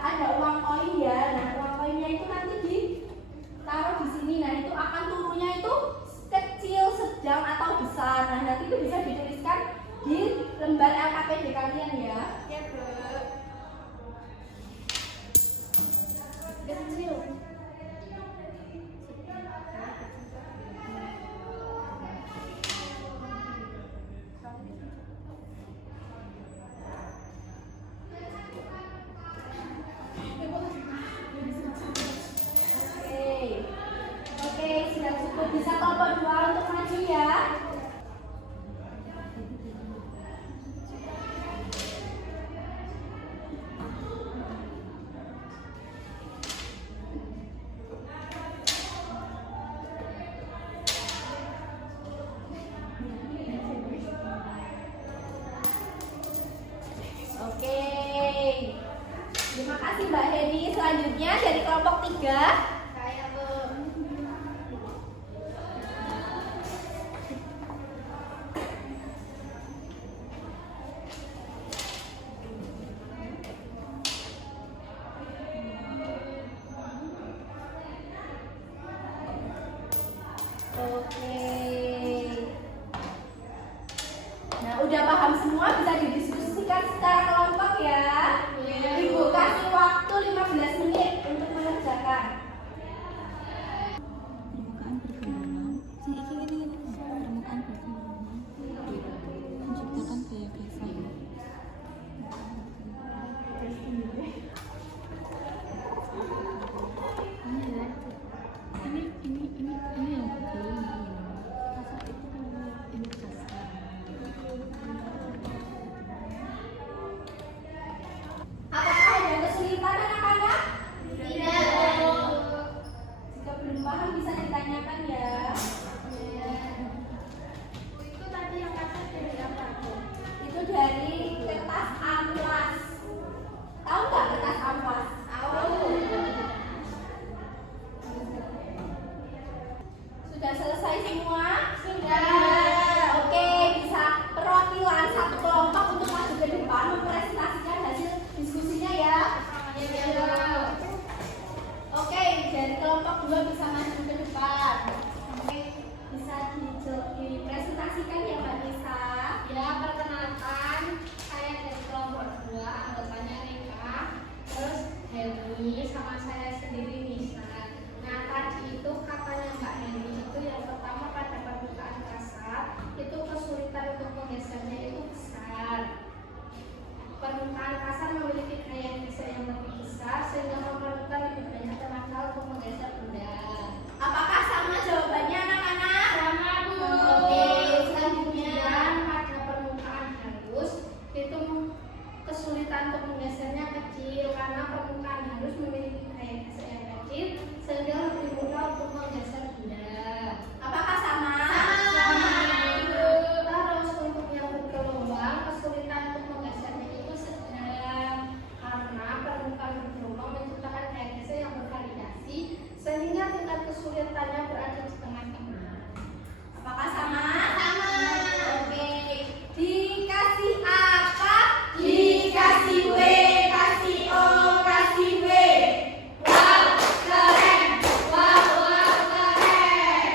ada uang koin ya. Nah, uang koinnya itu nanti ditaruh di sini. Nah, itu akan turunnya itu kecil, sedang atau besar. Nah, nanti itu bisa dituliskan di lembar LKPD kalian ya. Ya, Bu. Kecil. Oke, sudah cukup. Bisa kelompok 2 untuk maju ya. Oke. Terima kasih Mbak Heni. Selanjutnya dari kelompok 3. Saya, Bu. Oke. Nah, udah paham semua, bisa didiskusikan secara kelompok ya. Ibu kasih waktu 15 menit untuk mengerjakan. Permukaan bergelombang. Sing iki ngene permukaan bergelombang. Menciptakan gaya geser. Ini yang bergelombang. Kasar itu ini kasar. Apakah ada kesulitan anak-anak? Tidak, Bu. Jika belum paham bisa ditanyakan ya. Bu, itu tadi yang kasar dari apa, Bu? Itu dari kertas amplas. Tahu nggak kertas amplas? Tahu. Sudah selesai semua? Sudah. Oke, bisa perwakilan satu kelompok untuk maju ke depan mempresentasikan hasil diskusinya ya. Ya, Bu. Oke, dari kelompok 2 bisa maju ke depan. Oke, bisa dipresentasikan ya Mbak Nisa. Ya, perkenalkan, saya dari kelompok 2, anggotanya Rika, terus Henny, sama saya sendiri Nisa. Nah, tadi itu katanya Mbak Henny itu yang pertama pada permukaan kasar, itu kesulitan untuk menggesernya itu besar. Permukaan kasar memiliki gaya geser yang lebih besar sehingga memerlukan lebih banyak tenaga untuk menggeser benda. Apakah sama jawabannya anak-anak? Sama, Bu. Oke, selanjutnya. Kemudian pada permukaan halus itu kesulitan untuk menggesernya kecil karena permukaan halus memiliki gaya geser yang kecil sehingga lebih mudah untuk menggeser benda. Apakah sama? Sama, Bu. Terus untuk yang bergelombang kesulitan untuk menggesernya itu sedang karena permukaan bergelombang menciptakan gaya geser yang bervariasi sehingga tingkat kesulitannya berada di tengah-tengah. Apakah sama? Sama. Oke. Dikasih apa? Dikasih W, kasih O, kasih W. Wow, keren. Wow, keren.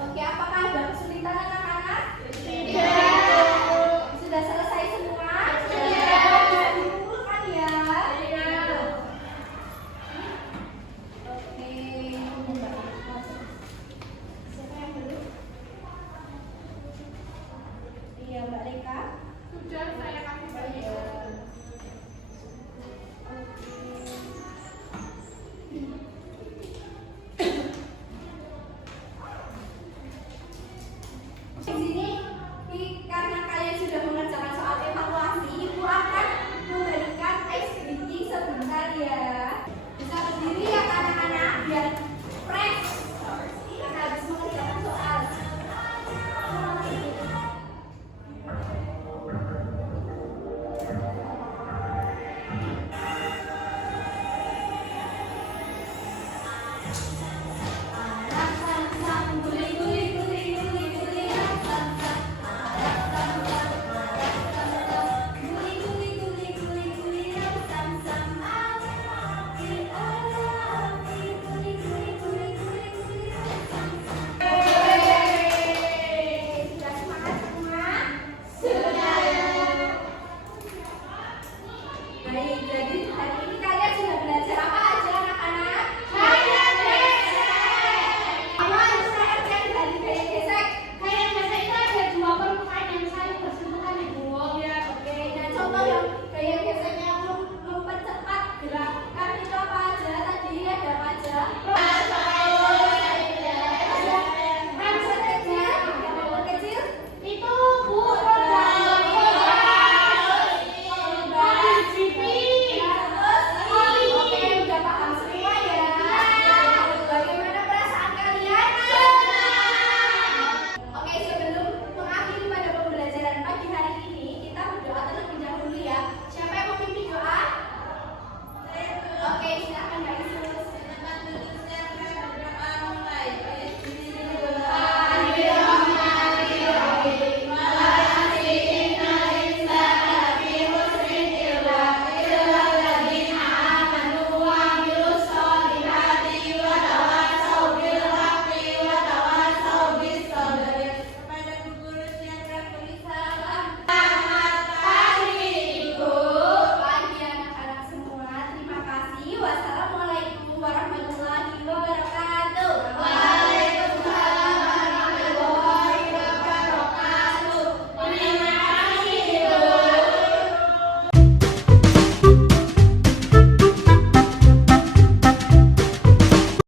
Oke, apakah ada kesulitan anak-anak? Tidak.